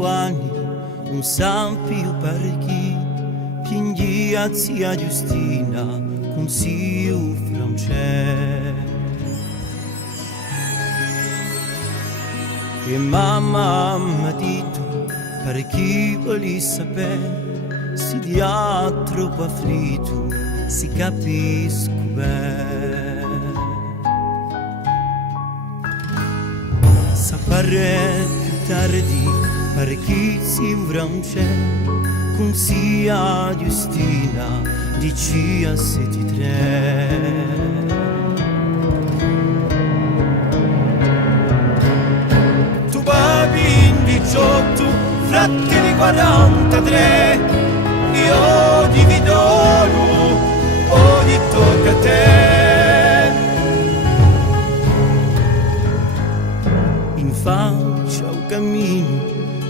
25 anni, un sampio parecchi, piangia zia Giustina, con zio Francesco. E mamma m'ha detto, per chi vuole sapere, si dia troppo afflitto, si capisco bene. Sapere più tardi, per chi si Francesco, con zia Giustina, diceva 73. In 18, fratti di 43, io divido ogni tocca a te. In faccia un cammino,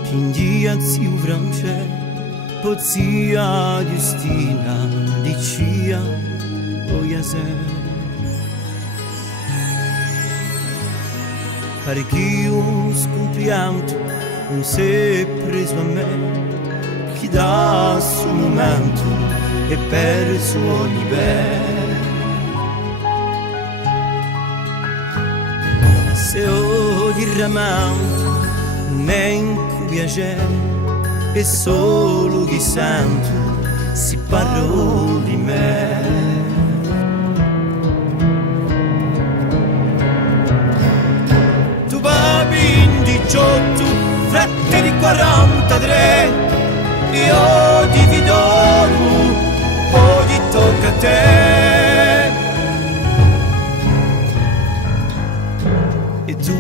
pingia zio Francesco, poi zia Giustina, diceva, voglio se. Perché un scompianto non si è preso a me, chi dà sul momento e perso ogni bene. Se ho di ramanto nem cu piacere, e solo chi sento si parla di me. Fratti di 43, io divido ogni tocca a te. E tu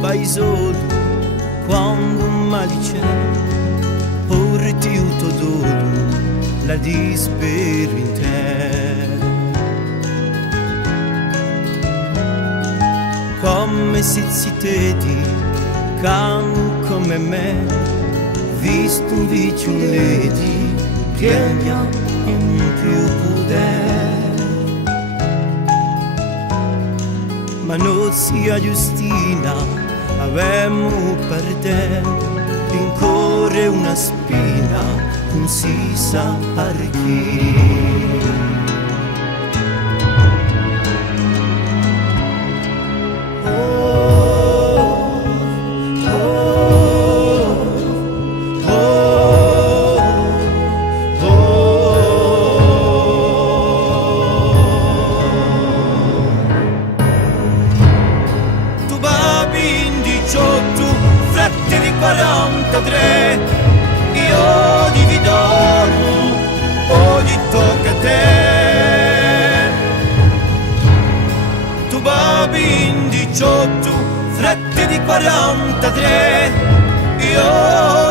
vai solo quando male c'è, porti tutto dolo, la dispero in te. Come se ziteti come me, visto un vicio un lady, piegna in più potere. Ma non sia Giustina, avemmo per te, in cuore una spina, non si sa perché. Fratti di 43, io divido ogni tocca a te. Tu babi in 18, fratti di 43, io